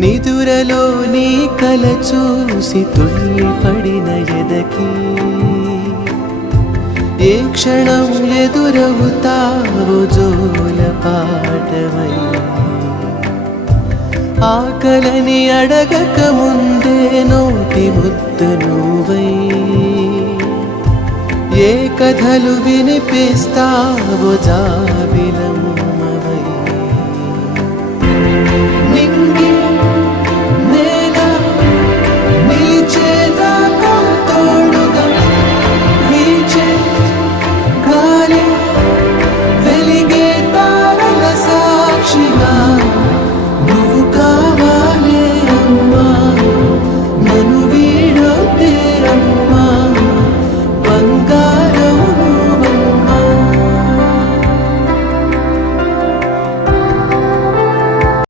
నిదురలో నీ కల చూసి తుళ్ళిపడిన ఎదకి ఏ క్షణం ఎదురవుతావో జోల పాటవై ఆకలని అడగక ముందే నోటి ముద్దు నువ్వై ఏ కథలు వినిపిస్తావో జాబిలం